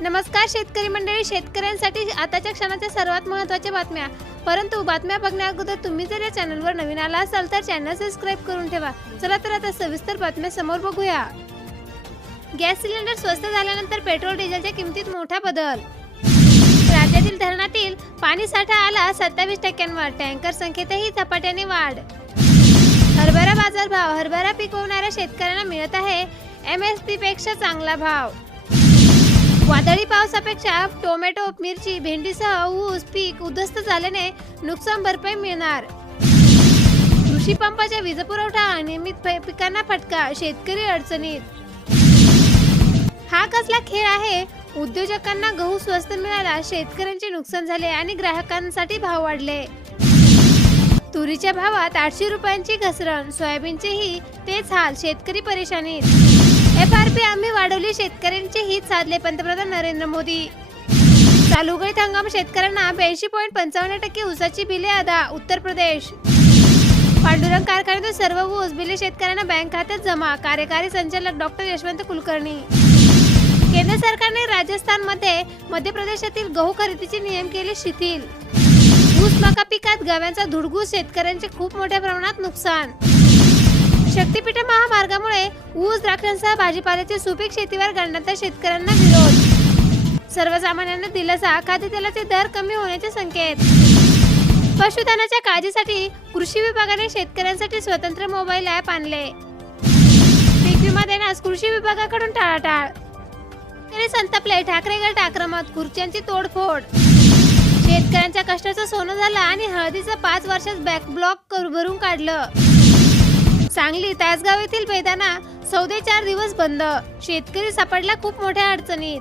नमस्कार शेतकरी मंडळी शेतकऱ्यांसाठी आताच्या क्षणाच्या सर्वात महत्त्वाच्या बातम्या. परंतु बातम्या बघण्या अगोदर तुम्ही जर या चॅनलवर नवीन आला असाल तर चॅनल सबस्क्राईब करून ठेवा. चला तर आता सविस्तर बातम्या समोर बघूया. गॅस सिलेंडर स्वस्त झाल्यानंतर पेट्रोल डिझेलच्या किमतीत मोठा बदल. राज्यातील धरणातील पाणी साठा आला सत्तावीस टक्क्यांवर. टँकर संख्येतही झपाट्याने वाढ. हरभरा बाजारभाव हरभरा पिकवणाऱ्या शेतकऱ्यांना मिळत आहे एम एस पी पेक्षा चांगला भाव. वादळी पावसापेक्षा टोमॅटो मिरची भेंडीसह ऊस पीक उद्ध्वस्त झाल्याने नुकसान भरपाई मिळणार. कृषी पंपाच्या वीज पुरवठा अनियमित पिकांना फटका शेतकरी अडचणीत. हा कसला खेळ आहे? उद्योजकांना गहू स्वस्त मिळाला शेतकऱ्यांचे नुकसान झाले आणि ग्राहकांसाठी भाव वाढले. तुरीच्या भावात आठशे रुपयांची घसरण सोयाबीनचेही तेच हाल शेतकरी परेशानीत. एफ आर पी आम्ही वाढवली. शेतकऱ्यांचे हित साधले पंतप्रधान नरेंद्र मोदी. चालू गळीत हंगाम शेतकऱ्यांना ब्याऐंशी पॉईंट पंचावन्न टक्के ऊसाची बिले अदा उत्तर प्रदेश. पांडुरंग कारखान्यातून सर्व ऊस बिले शेतकऱ्यांना बँक खात्यात जमा कार्यकारी संचालक डॉक्टर यशवंत कुलकर्णी. केंद्र सरकारने राजस्थानमध्ये मध्य प्रदेशातील गहू खरेदीचे नियम केले शिथिल. ऊस मका पिकात गव्यांचा धुडगूस शेतकऱ्यांचे खूप मोठ्या प्रमाणात नुकसान. शक्तीपीठ महामार्गामुळे ऊस द्राक्षांसह भाजीपाल्याची सुपीक शेतीवर गणनात शेतकऱ्यांना विरोध. सर्वसामान्यांना दिलासा खाद्यतेलाचे दर कमी होण्याचे संकेत. पशुधनाच्या काळजीसाठी कृषी विभागाने शेतकऱ्यांसाठी स्वतंत्र मोबाईल ॲप आणले. पीक विमा देण्यास कृषी विभागाकडून टाळाटाळ. शेतकरी संतपले ठाकरे गट आक्रमक खुर्च्यांची तोडफोड. शेतकऱ्यांच्या कष्टाचं सोनं झालं आणि हळदीचं पाच वर्षात बॅकब्लॉक करू भरून काढलं. सांगली तासगाव येथील मैदाना चौदे चार दिवस बंद. शेतकरी सापडला खूप मोठ्या अडचणीत.